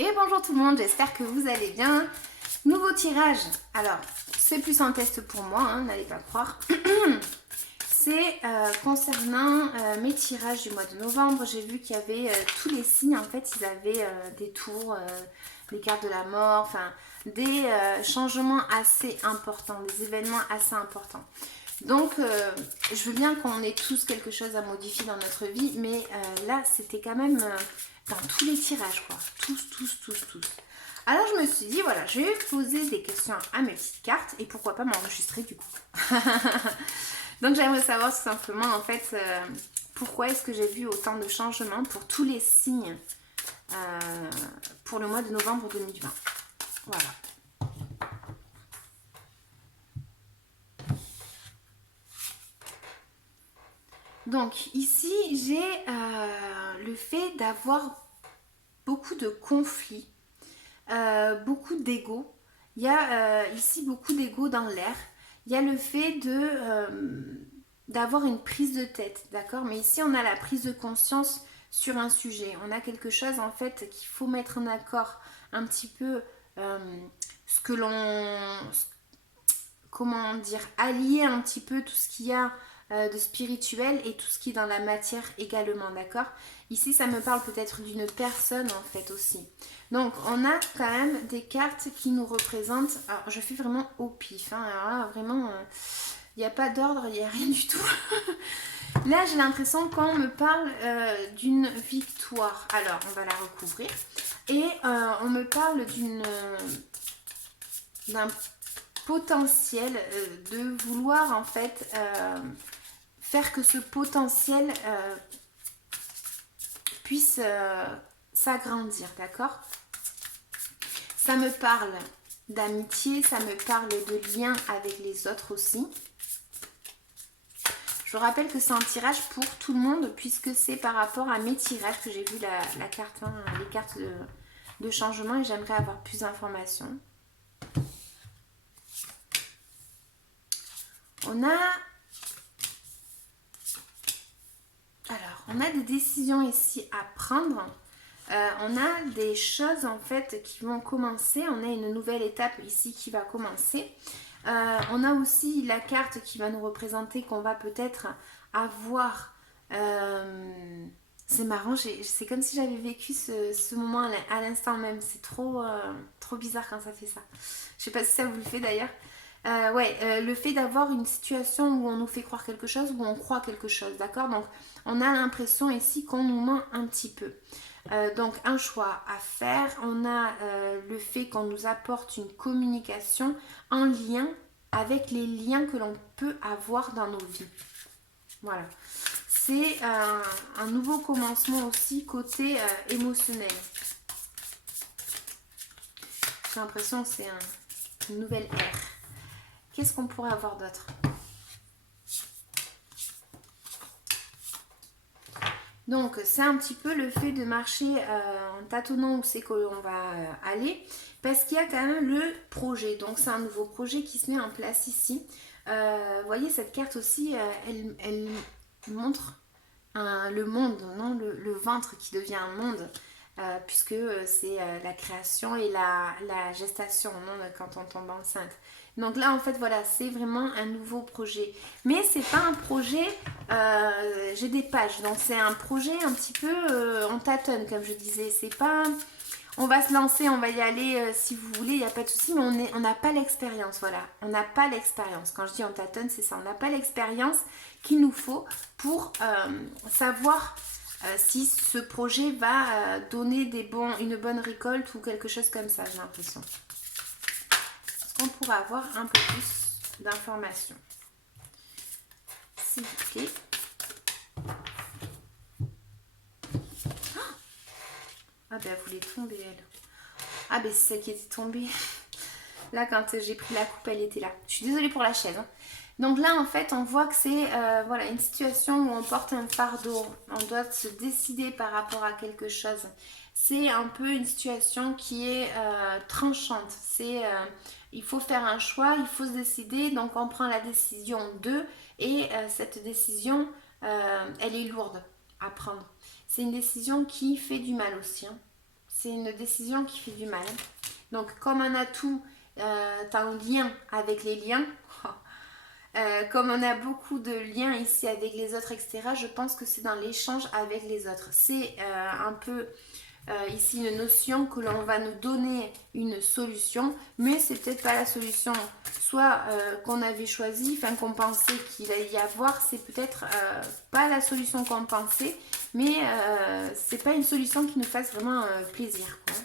Et bonjour tout le monde, j'espère que vous allez bien. Nouveau tirage. Alors, c'est plus un test pour moi, hein, n'allez pas croire. C'est concernant mes tirages du mois de novembre. J'ai vu qu'il y avait tous les signes, en fait, ils avaient des tours, des cartes de la mort, enfin, des changements assez importants, des événements assez importants. Donc, je veux bien qu'on ait tous quelque chose à modifier dans notre vie, mais là, c'était quand même dans tous les tirages, quoi. Tous. Alors, je me suis dit, voilà, je vais poser des questions à mes petites cartes et pourquoi pas m'enregistrer du coup. Donc, j'aimerais savoir tout simplement, en fait, pourquoi est-ce que j'ai vu autant de changements pour tous les signes pour le mois de novembre 2020. Voilà. Donc ici, j'ai le fait d'avoir beaucoup de conflits, beaucoup d'ego. Il y a ici beaucoup d'ego dans l'air. Il y a le fait d'avoir une prise de tête, d'accord? Mais ici, on a la prise de conscience sur un sujet. On a quelque chose, en fait, qu'il faut mettre en accord un petit peu ce que l'on... Comment dire? Allier un petit peu tout ce qu'il y a de spirituel et tout ce qui est dans la matière également, d'accord? Ici, ça me parle peut-être d'une personne en fait aussi. Donc, on a quand même des cartes qui nous représentent. Alors, je fais vraiment au pif, hein. Alors là, vraiment, il n'y a pas d'ordre, il n'y a rien du tout. Là, j'ai l'impression qu'on me parle d'une victoire. Alors, on va la recouvrir. Et on me parle d'un potentiel de vouloir en fait faire que ce potentiel puisse s'agrandir, d'accord? Ça me parle d'amitié, ça me parle de lien avec les autres aussi. Je vous rappelle que c'est un tirage pour tout le monde puisque c'est par rapport à mes tirages que j'ai vu la carte, hein, les cartes de changement et j'aimerais avoir plus d'informations. On a des décisions ici à prendre. On a des choses en fait qui vont commencer. On a une nouvelle étape ici qui va commencer. On a aussi la carte qui va nous représenter qu'on va peut-être avoir... c'est marrant, c'est comme si j'avais vécu ce moment à l'instant même. C'est trop bizarre quand ça fait ça. Je sais pas si ça vous le fait d'ailleurs. Le fait d'avoir une situation où on nous fait croire quelque chose, où on croit quelque chose, d'accord? Donc, on a l'impression ici qu'on nous ment un petit peu. Donc, un choix à faire. On a le fait qu'on nous apporte une communication en lien avec les liens que l'on peut avoir dans nos vies. Voilà. C'est un nouveau commencement aussi côté émotionnel. J'ai l'impression que c'est une nouvelle ère. Qu'est-ce qu'on pourrait avoir d'autre? Donc, c'est un petit peu le fait de marcher en tâtonnant où c'est que l'on va aller. Parce qu'il y a quand même le projet. Donc, c'est un nouveau projet qui se met en place ici. Vous voyez, cette carte aussi, elle montre le monde, non, le ventre qui devient un monde. Puisque c'est la création et la gestation, non, quand on tombe enceinte. Donc là, en fait, voilà, c'est vraiment un nouveau projet. Mais c'est pas un projet, j'ai des pages, donc c'est un projet un petit peu, on tâtonne, comme je disais. C'est pas, on va se lancer, on va y aller si vous voulez, il n'y a pas de souci, mais on n'a pas l'expérience, voilà. On n'a pas l'expérience. Quand je dis on tâtonne, c'est ça. On n'a pas l'expérience qu'il nous faut pour savoir si ce projet va donner une bonne récolte ou quelque chose comme ça, j'ai l'impression. Est-ce qu'on pourrait avoir un peu plus d'informations, s'il vous plaît? Ah ben, elle voulait tomber, elle. Ah ben, c'est celle qui était tombée. Là, quand j'ai pris la coupe, elle était là. Je suis désolée pour la chaise, hein. Donc là, en fait, on voit que c'est voilà, une situation où on porte un fardeau. On doit se décider par rapport à quelque chose. C'est un peu une situation qui est tranchante. Il faut faire un choix, il faut se décider. Donc on prend la décision de et cette décision, elle est lourde à prendre. C'est une décision qui fait du mal aussi, hein. c'est une décision qui fait du mal. Donc comme on a tout en lien avec les liens, comme on a beaucoup de liens ici avec les autres, etc., je pense que c'est dans l'échange avec les autres. C'est un peu ici une notion que l'on va nous donner une solution, mais c'est peut-être pas la solution soit qu'on avait choisi, enfin qu'on pensait qu'il allait y avoir, c'est peut-être pas la solution qu'on pensait, mais c'est pas une solution qui nous fasse vraiment plaisir, quoi.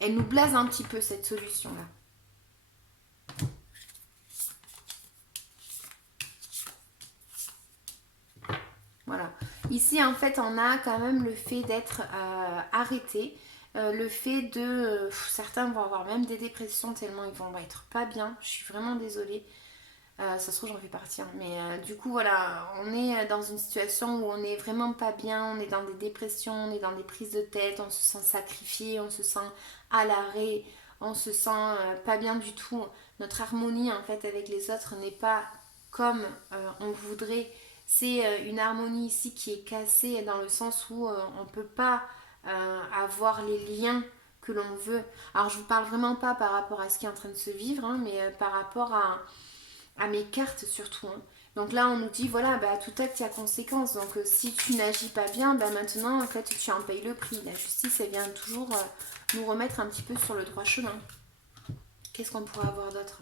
Elle nous blase un petit peu cette solution là. Voilà. Ici, en fait, on a quand même le fait d'être arrêté. Le fait de... certains vont avoir même des dépressions tellement ils vont être pas bien. Je suis vraiment désolée. Ça se trouve, j'en fais partie. Hein. Mais du coup, voilà, on est dans une situation où on n'est vraiment pas bien. On est dans des dépressions, on est dans des prises de tête. On se sent sacrifié, on se sent à l'arrêt. On se sent pas bien du tout. Notre harmonie, en fait, avec les autres n'est pas comme on voudrait. C'est une harmonie ici qui est cassée dans le sens où on ne peut pas avoir les liens que l'on veut. Alors je vous parle vraiment pas par rapport à ce qui est en train de se vivre, hein, mais par rapport à mes cartes surtout. Hein. Donc là on nous dit voilà, bah, tout acte y a conséquence. Donc si tu n'agis pas bien, bah, maintenant en fait tu en payes le prix. La justice elle vient toujours nous remettre un petit peu sur le droit chemin. Qu'est-ce qu'on pourrait avoir d'autre ?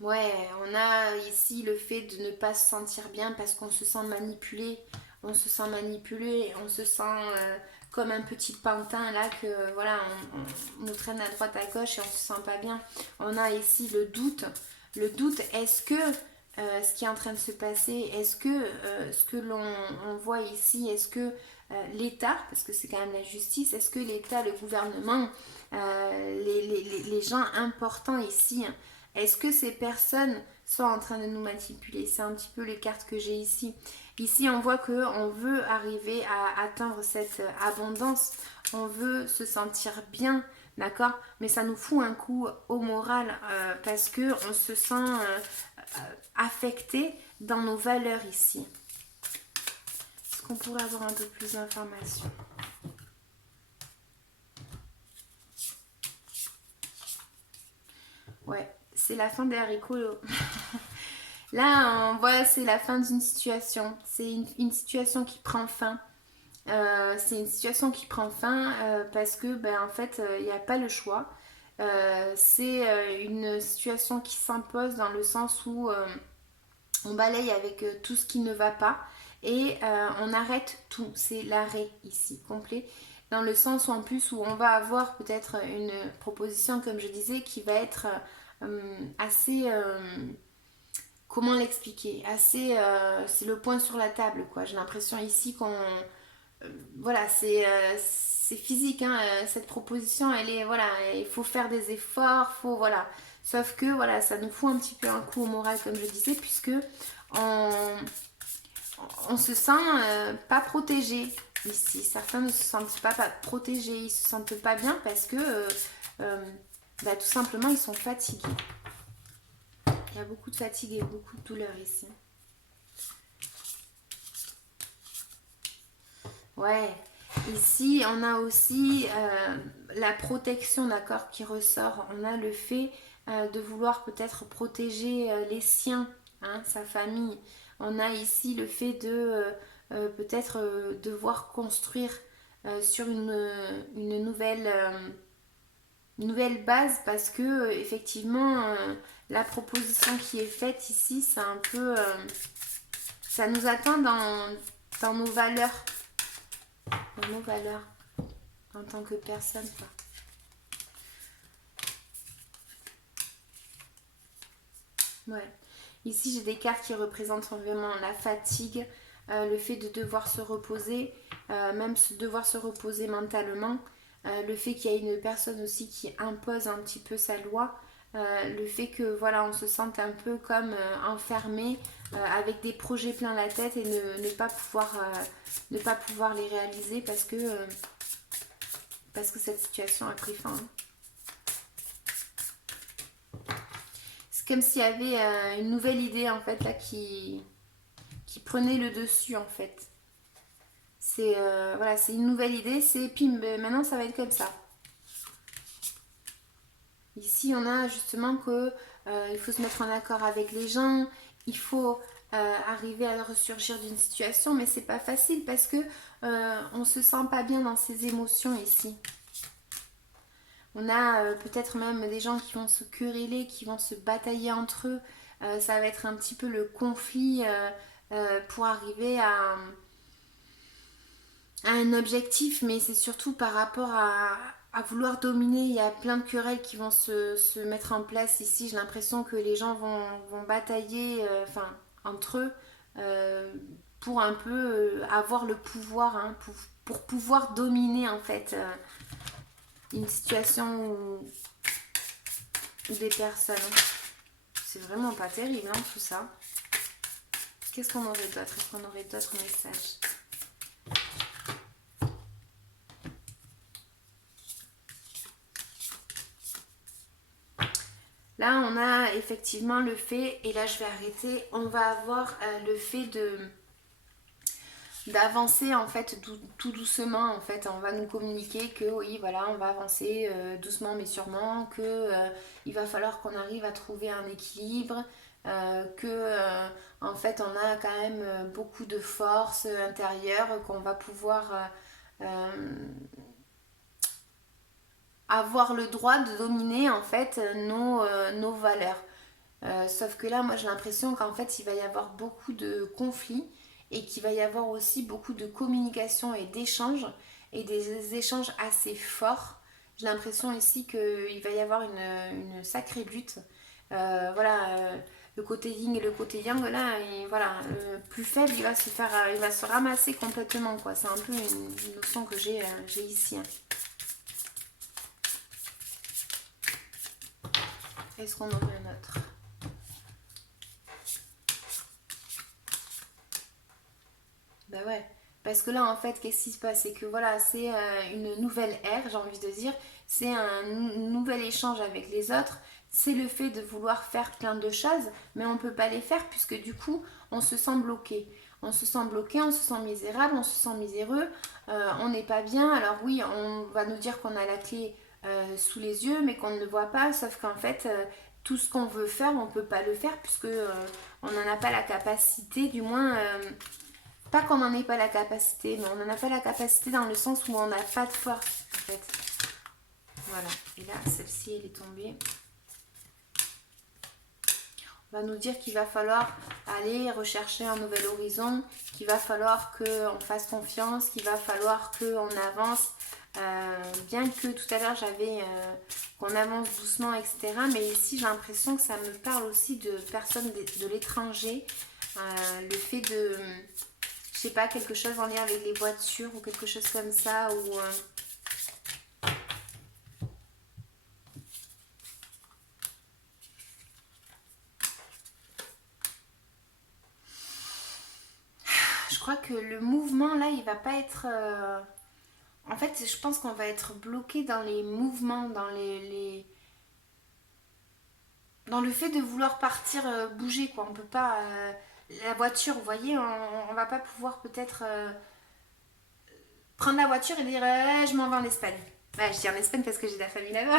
Ouais, on a ici le fait de ne pas se sentir bien parce qu'on se sent manipulé. On se sent manipulé, on se sent comme un petit pantin là que voilà, on nous traîne à droite à gauche et on se sent pas bien. On a ici le doute. Le doute, est-ce que ce qui est en train de se passer, est-ce que ce que l'on voit ici, est-ce que l'État, parce que c'est quand même la justice, est-ce que l'État, le gouvernement, les gens importants ici, est-ce que ces personnes sont en train de nous manipuler? C'est un petit peu les cartes que j'ai ici. Ici, on voit qu'on veut arriver à atteindre cette abondance. On veut se sentir bien, d'accord? Mais ça nous fout un coup au moral parce qu'on se sent affecté dans nos valeurs ici. Est-ce qu'on pourrait avoir un peu plus d'informations? Ouais, c'est la fin des haricots. Là, on voit, c'est la fin d'une situation. C'est une situation qui prend fin. C'est une situation qui prend fin parce que, ben, en fait, il n'y a pas le choix. C'est une situation qui s'impose dans le sens où on balaye avec tout ce qui ne va pas et on arrête tout. C'est l'arrêt ici, complet. Dans le sens où en plus où on va avoir peut-être une proposition, comme je disais, qui va être assez... comment l'expliquer? Assez... c'est le point sur la table, quoi. J'ai l'impression ici qu'on... voilà, c'est physique, hein, cette proposition, elle est... Voilà, il faut faire des efforts, faut... Voilà. Sauf que, voilà, ça nous fout un petit peu un coup au moral, comme je disais, puisque on, on se sent pas protégé ici. Certains ne se sentent pas protégés, ils se sentent pas bien parce que bah, tout simplement ils sont fatigués. Il y a beaucoup de fatigue et beaucoup de douleur ici. Ouais, ici on a aussi la protection, d'accord, qui ressort. On a le fait de vouloir peut-être protéger les siens, hein, sa famille. On a ici le fait de peut-être devoir construire sur une nouvelle base parce que effectivement la proposition qui est faite ici, c'est un peu ça nous atteint dans nos valeurs, en tant que personne, quoi. Ouais. Ici, j'ai des cartes qui représentent vraiment la fatigue, le fait de devoir se reposer, même devoir se reposer mentalement, le fait qu'il y ait une personne aussi qui impose un petit peu sa loi, le fait que voilà, on se sente un peu comme enfermé avec des projets plein la tête et ne pas pouvoir les réaliser parce que cette situation a pris fin. C'est comme s'il y avait une nouvelle idée en fait là qui prenez le dessus en fait. C'est voilà, c'est une nouvelle idée, c'est puis maintenant ça va être comme ça. Ici on a justement que il faut se mettre en accord avec les gens, il faut arriver à ressurgir d'une situation, mais c'est pas facile parce que on se sent pas bien dans ses émotions ici. On a peut-être même des gens qui vont se quereller, qui vont se batailler entre eux. Ça va être un petit peu le conflit pour arriver à un objectif, mais c'est surtout par rapport à vouloir dominer. Il y a plein de querelles qui vont se mettre en place ici. J'ai l'impression que les gens vont batailler entre eux pour un peu avoir le pouvoir, hein, pour pouvoir dominer en fait une situation ou des personnes. C'est vraiment pas terrible hein, tout ça. Qu'est-ce qu'on aurait d'autre? Est-ce qu'on aurait d'autres messages? Là, on a effectivement le fait, et là je vais arrêter, on va avoir le fait d'avancer en fait tout doucement en fait. On va nous communiquer que oui, voilà, on va avancer doucement mais sûrement, que il va falloir qu'on arrive à trouver un équilibre, que en fait on a quand même beaucoup de force intérieure, qu'on va pouvoir avoir le droit de dominer en fait nos valeurs. Sauf que là, moi j'ai l'impression qu'en fait il va y avoir beaucoup de conflits et qu'il va y avoir aussi beaucoup de communication et d'échanges et des échanges assez forts. J'ai l'impression ici qu'il va y avoir une sacrée lutte. Le côté yin et le côté yang, là, et voilà, le plus faible, il va se ramasser complètement, quoi. C'est un peu une notion que j'ai ici. Hein. Est-ce qu'on en a un autre? Bah ouais, parce que là en fait qu'est-ce qui se passe? C'est que voilà, c'est une nouvelle ère, j'ai envie de dire, c'est un nouvel échange avec les autres, c'est le fait de vouloir faire plein de choses, mais on ne peut pas les faire puisque du coup on se sent bloqué. On se sent bloqué, on se sent misérable, on se sent miséreux, on n'est pas bien. Alors oui, on va nous dire qu'on a la clé sous les yeux, mais qu'on ne le voit pas, sauf qu'en fait, tout ce qu'on veut faire, on ne peut pas le faire puisque on n'en a pas la capacité, du moins... pas qu'on n'en ait pas la capacité, mais on n'en a pas la capacité dans le sens où on n'a pas de force, en fait. Voilà. Et là, celle-ci, elle est tombée. On va nous dire qu'il va falloir aller rechercher un nouvel horizon, qu'il va falloir qu'on fasse confiance, qu'il va falloir qu'on avance. Bien que tout à l'heure, j'avais qu'on avance doucement, etc. Mais ici, j'ai l'impression que ça me parle aussi de personnes de l'étranger. Le fait de... je sais pas, quelque chose en lien avec les voitures ou quelque chose comme ça, ou je crois que le mouvement là, il va pas être en fait, je pense qu'on va être bloqué dans les mouvements, dans dans le fait de vouloir partir bouger, quoi. On peut pas la voiture, vous voyez, on va pas pouvoir peut-être prendre la voiture et dire je m'en vais en Espagne. Ouais, je dis en Espagne parce que j'ai de la famille là-bas.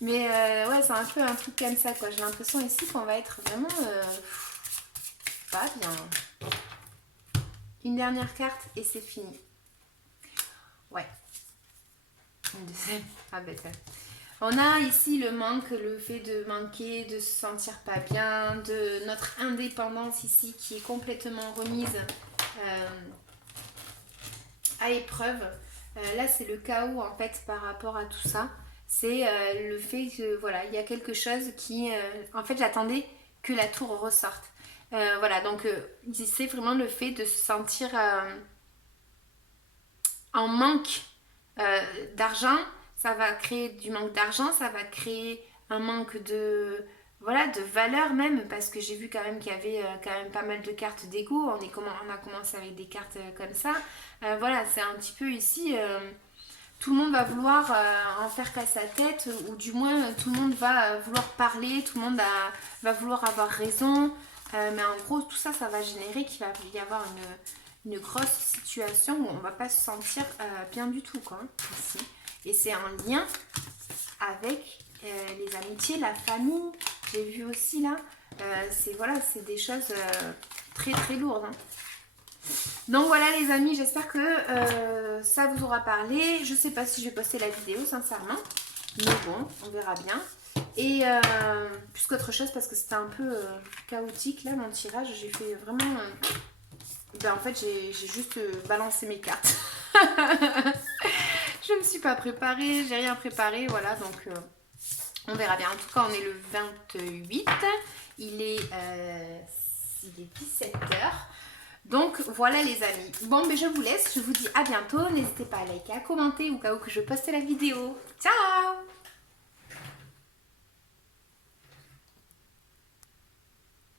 Mais ouais, c'est un peu un truc comme ça, quoi. J'ai l'impression ici qu'on va être vraiment pas bien. Une dernière carte et c'est fini. Ouais. Une deuxième. Ah bête. On a ici le manque, le fait de manquer, de se sentir pas bien, de notre indépendance ici qui est complètement remise à épreuve. Là, c'est le chaos en fait par rapport à tout ça. C'est le fait que voilà, il y a quelque chose qui... en fait, j'attendais que la tour ressorte. Voilà, donc c'est vraiment le fait de se sentir en manque d'argent. Ça va créer du manque d'argent, ça va créer un manque de... voilà, de valeur même, parce que j'ai vu quand même qu'il y avait quand même pas mal de cartes d'égo. On a commencé avec des cartes comme ça. Voilà, c'est un petit peu ici... tout le monde va vouloir en faire qu'à sa tête, ou du moins tout le monde va vouloir parler, tout le monde va vouloir avoir raison. Mais en gros, tout ça, ça va générer qu'il va y avoir une grosse situation où on va pas se sentir bien du tout, quoi, ici. Et c'est en lien avec les amitiés, la famille. J'ai vu aussi là, c'est des choses très très lourdes. Hein. Donc voilà les amis, j'espère que ça vous aura parlé. Je sais pas si je vais poster la vidéo sincèrement, mais bon, on verra bien. Et plus qu'autre chose parce que c'était un peu chaotique là mon tirage, j'ai fait vraiment... en fait j'ai juste balancé mes cartes. Je me suis pas préparée, j'ai rien préparé, voilà donc on verra bien. En tout cas on est le 28, il est 17h. Donc voilà les amis. Bon mais je vous laisse, je vous dis à bientôt. N'hésitez pas à liker, à commenter au cas où que je poste la vidéo. Ciao!